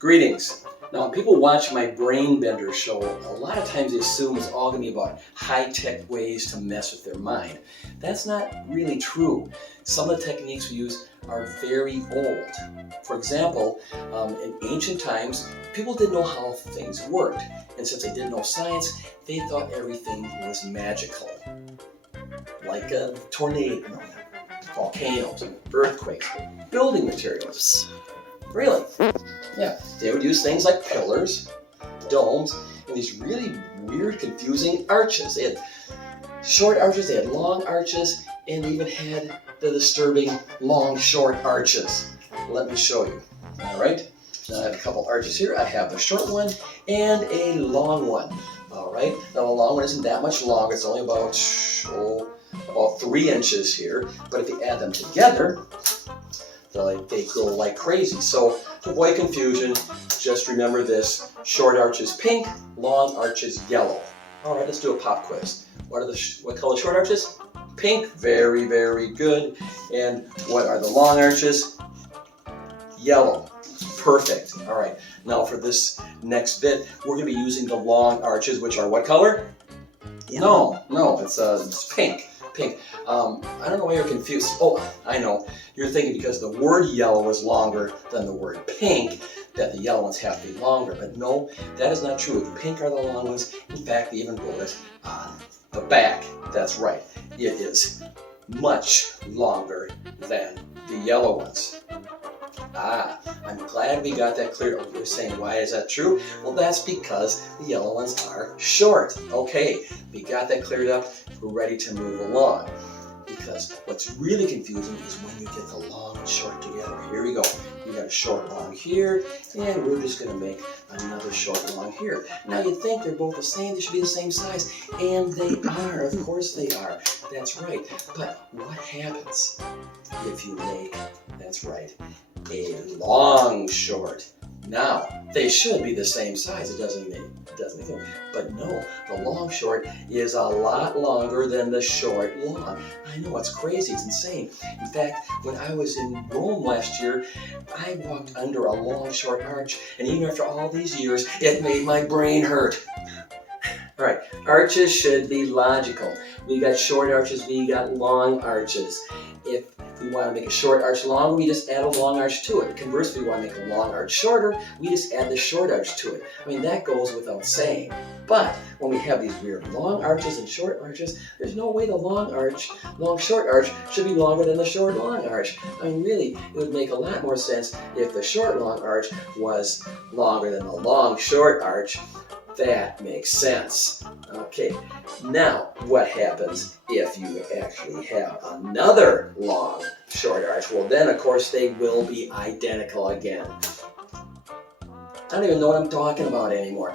Greetings. Now, when people watch my Brain Bender show, a lot of times they assume it's all going to be about high-tech ways to mess with their mind. That's not really true. Some of the techniques we use are very old. For example, in ancient times, people didn't know how things worked. And since they didn't know science, they thought everything was magical. Like a tornado, volcanoes, earthquakes, building materials. Really? Yeah, they would use things like pillars, domes, and these really weird, confusing arches. They had short arches, they had long arches, and they even had the disturbing long, short arches. Let me show you. All right, now I have a couple arches here. I have the short one and a long one. All right, now the long one isn't that much long. It's only about 3 inches here, but if you add them together, they go like crazy. So to avoid confusion, just remember this: short arch is pink, long arch is yellow. All right, let's do a pop quiz. What color short arches? Pink. Very, very good. And what are the long arches? Yellow. Perfect. All right. Now for this next bit, we're going to be using the long arches, which are what color? Yellow. No, it's pink. Pink. I don't know why you're confused. Oh, I know. You're thinking because the word yellow is longer than the word pink, that the yellow ones have to be longer. But no, that is not true. The pink are the long ones. In fact, they even wrote it on the back. That's right. It is much longer than the yellow ones. I'm glad we got that cleared up. You're saying, why is that true? Well, that's because the yellow ones are short. Okay, we got that cleared up. We're ready to move along. Because what's really confusing is when you get the long and short together. Here we go. We got a short long here, and we're just going to make another short long here. Now you'd think they're both the same, they should be the same size, and they are. Of course they are. That's right. But what happens if you make, that's right, a long short? Now, they should be the same size. It doesn't make sense. But no, the long short is a lot longer than the short long. I know, it's crazy, it's insane. In fact, when I was in Rome last year, I walked under a long short arch, and even after all these years, it made my brain hurt. All right, arches should be logical. We got short arches, we got long arches. If we want to make a short arch longer, we just add a long arch to it. Conversely, we want to make a long arch shorter, we just add the short arch to it. I mean, that goes without saying. But when we have these weird long arches and short arches, there's no way the long short arch should be longer than the short long arch. I mean, really, it would make a lot more sense if the short long arch was longer than the long short arch. That makes sense. Okay, now what happens if you actually have another long short arch? Well, then of course they will be identical again. I don't even know what I'm talking about anymore.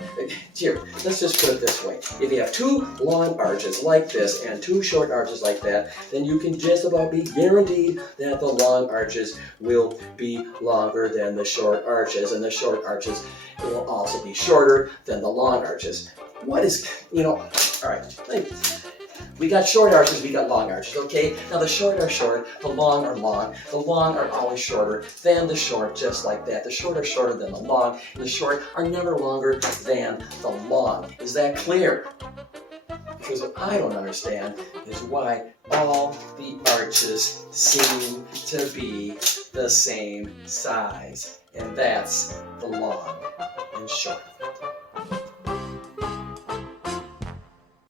Here, let's just put it this way. If you have 2 long arches like this and 2 short arches like that, then you can just about be guaranteed that the long arches will be longer than the short arches, and the short arches will also be shorter than the long arches. All right. We got short arches, we got long arches, okay? Now the short are short, the long are long. The long are always shorter than the short, just like that. The short are shorter than the long, and the short are never longer than the long. Is that clear? Because what I don't understand is why all the arches seem to be the same size. And that's the long and short.